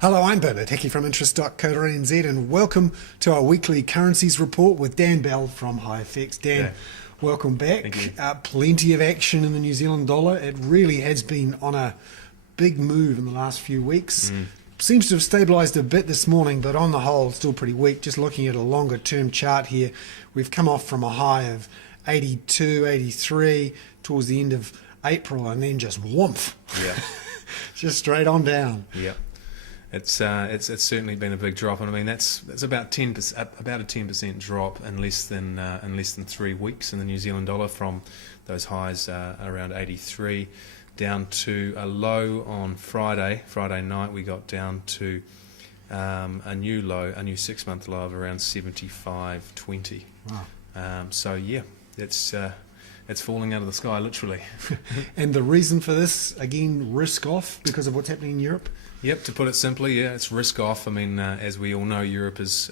Hello, I'm Bernard Hickey from interest.co.nz and welcome to our weekly Currencies report with Dan Bell from HiFX. Dan, welcome back. Thank you. Plenty of action in the New Zealand dollar. It really has been on a big move in the last few weeks. Seems to have stabilised a bit this morning, but on the whole, still pretty weak. Just looking at a longer term chart here, we've come off from a high of 82, 83 towards the end of April and then just whoomph. Yeah. Just straight on down. Yeah. It's certainly been a big drop, and I mean that's about 10% drop in less than 3 weeks in the New Zealand dollar from those highs around 83 down to a low on Friday night. We got down to a new 6-month low of around 75.20. Wow. So yeah, it's falling out of the sky literally. And the reason for this, again, risk off because of what's happening in Europe? Yep, to put it simply, yeah, it's risk off. I mean, as we all know, Europe is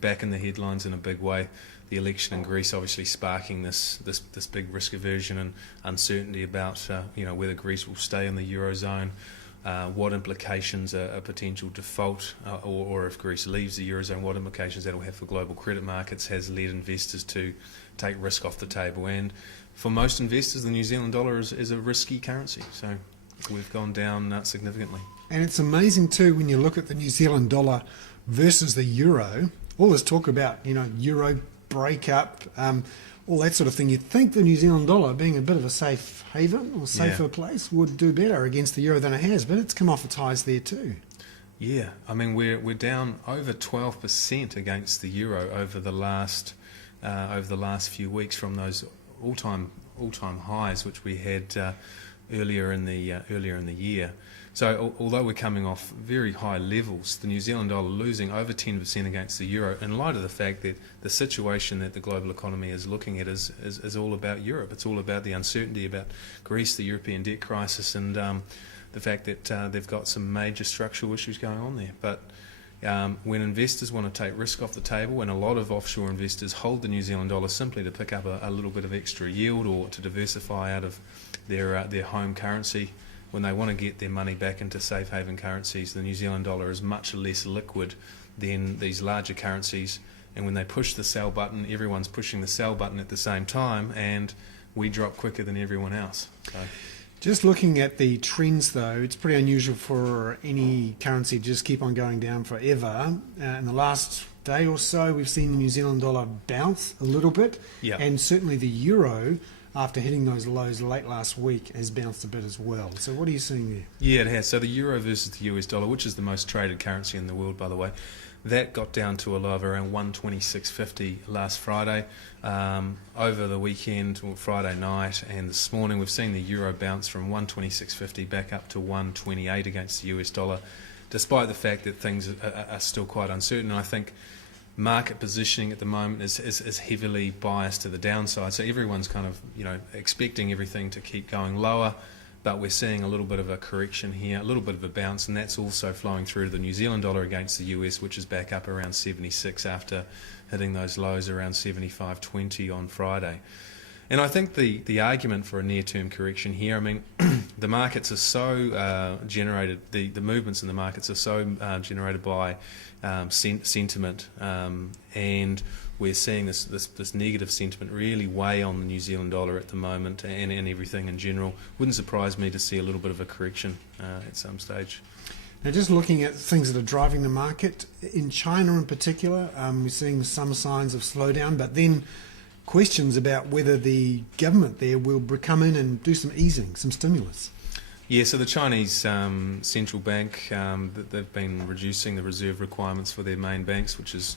back in the headlines in a big way. The election in Greece obviously sparking this big risk aversion and uncertainty about whether Greece will stay in the Eurozone, what implications a potential default or if Greece leaves the Eurozone, what implications that will have for global credit markets has led investors to take risk off the table. And for most investors, the New Zealand dollar is a risky currency. So we've gone down significantly. And it's amazing too when you look at the New Zealand dollar versus the euro. All this talk about, euro breakup, all that sort of thing. You'd think the New Zealand dollar, being a bit of a safe haven or safer place, would do better against the euro than it has, but it's come off its highs there too. Yeah, I mean we're down over 12% against the euro over the last few weeks from those all-time highs which we had earlier in the year. So although we're coming off very high levels, the New Zealand dollar losing over 10% against the euro, in light of the fact that the situation that the global economy is looking at is all about Europe. It's all about the uncertainty about Greece, the European debt crisis, and the fact that they've got some major structural issues going on there. But when investors want to take risk off the table, and a lot of offshore investors hold the New Zealand dollar simply to pick up a little bit of extra yield or to diversify out of their home currency, when they want to get their money back into safe haven currencies, the New Zealand dollar is much less liquid than these larger currencies. And when they push the sell button, everyone's pushing the sell button at the same time, and we drop quicker than everyone else. So. Just looking at the trends though, it's pretty unusual for any currency to just keep on going down forever. In the last day or so, we've seen the New Zealand dollar bounce a little bit, and certainly the euro, after hitting those lows late last week, has bounced a bit as well. So what are you seeing there? Yeah, it has. So the euro versus the US dollar, which is the most traded currency in the world, by the way, that got down to a low of around 126.50 last Friday. Over the weekend, or Friday night, and this morning, we've seen the euro bounce from 126.50 back up to 128 against the US dollar, despite the fact that things are still quite uncertain. And I think market positioning at the moment is heavily biased to the downside. So everyone's kind of expecting everything to keep going lower, but we're seeing a little bit of a correction here, a little bit of a bounce, and that's also flowing through to the New Zealand dollar against the US, which is back up around 76 after hitting those lows around 75.20 on Friday. And I think the argument for a near-term correction here, I mean, the markets are so generated, the movements in the markets are so generated by sentiment, and we're seeing this negative sentiment really weigh on the New Zealand dollar at the moment and everything in general. Wouldn't surprise me to see a little bit of a correction at some stage. Now, just looking at things that are driving the market, in China in particular, we're seeing some signs of slowdown, but then questions about whether the government there will come in and do some easing, some stimulus. Yeah, so the Chinese central bank, they've been reducing the reserve requirements for their main banks, which is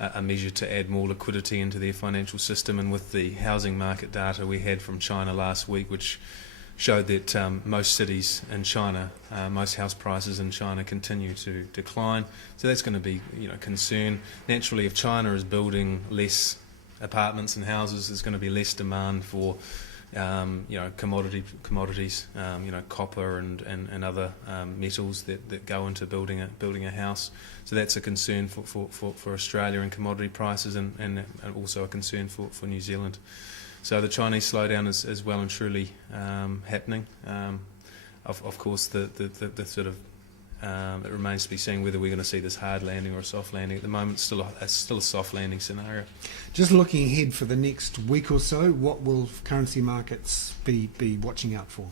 a measure to add more liquidity into their financial system. And with the housing market data we had from China last week, which showed that most cities in China, most house prices in China continue to decline. So that's going to be concern. Naturally, if China is building less apartments and houses, there's going to be less demand for commodities, copper and other metals that go into building a house. So that's a concern for Australia and commodity prices, and also a concern for New Zealand. So the Chinese slowdown is well and truly happening. Of course, the sort of It remains to be seen whether we're going to see this hard landing or a soft landing. At the moment, it's still a soft landing scenario. Just looking ahead for the next week or so, what will currency markets be watching out for?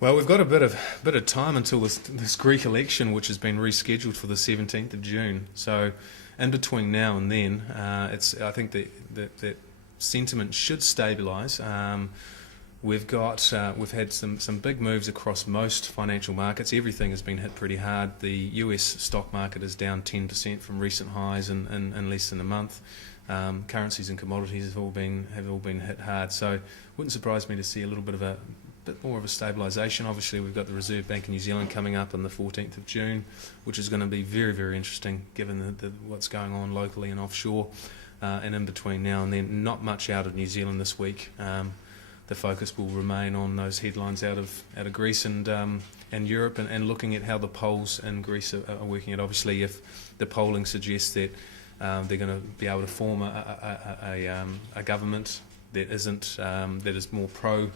Well, we've got a bit of time until this Greek election, which has been rescheduled for the 17th of June. So, in between now and then, I think that sentiment should stabilise. We've had some big moves across most financial markets. Everything has been hit pretty hard. The US stock market is down 10% from recent highs in less than a month. Currencies and commodities have all been hit hard. So, it wouldn't surprise me to see a little bit more of a stabilisation. Obviously, we've got the Reserve Bank of New Zealand coming up on the 14th of June, which is going to be very, very interesting given what's going on locally and offshore. And in between now and then, not much out of New Zealand this week. The focus will remain on those headlines out of Greece and Europe, and looking at how the polls in Greece are working. And obviously, if the polling suggests that they're going to be able to form a government that is more pro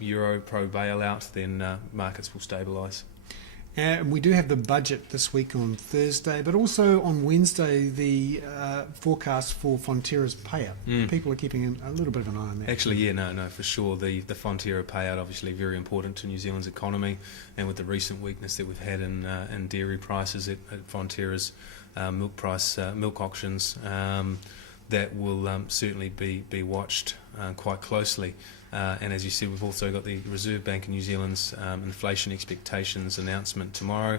euro, pro bailout, then markets will stabilise. We do have the budget this week on Thursday, but also on Wednesday the forecast for Fonterra's payout. People are keeping a little bit of an eye on that. Actually, no, for sure. The Fonterra payout obviously very important to New Zealand's economy, and with the recent weakness that we've had in dairy prices at Fonterra's milk auctions, that will certainly be watched quite closely. And as you said, we've also got the Reserve Bank of New Zealand's inflation expectations announcement tomorrow.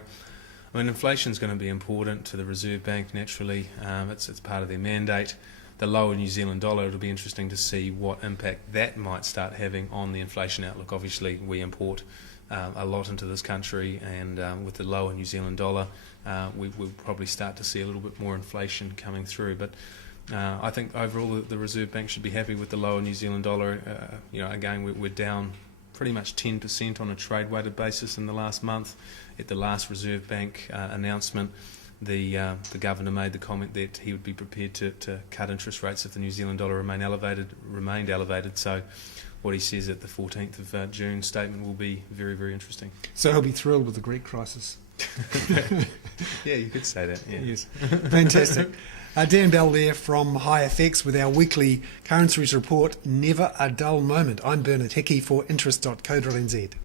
I mean, inflation is going to be important to the Reserve Bank naturally. It's part of their mandate. The lower New Zealand dollar, it'll be interesting to see what impact that might start having on the inflation outlook. Obviously, we import a lot into this country, and with the lower New Zealand dollar, we'll probably start to see a little bit more inflation coming through. But I think overall the Reserve Bank should be happy with the lower New Zealand dollar. Again, we're down pretty much 10% on a trade-weighted basis in the last month. At the last Reserve Bank announcement, the governor made the comment that he would be prepared to cut interest rates if the New Zealand dollar remained elevated. So what he says at the 14th of June statement will be very, very interesting. So he'll be thrilled with the Greek crisis. Yeah, you could say that. Yeah. Yes, fantastic. Dan Bell there from HiFX with our weekly currencies report, Never a Dull Moment. I'm Bernard Hickey for interest.co.nz.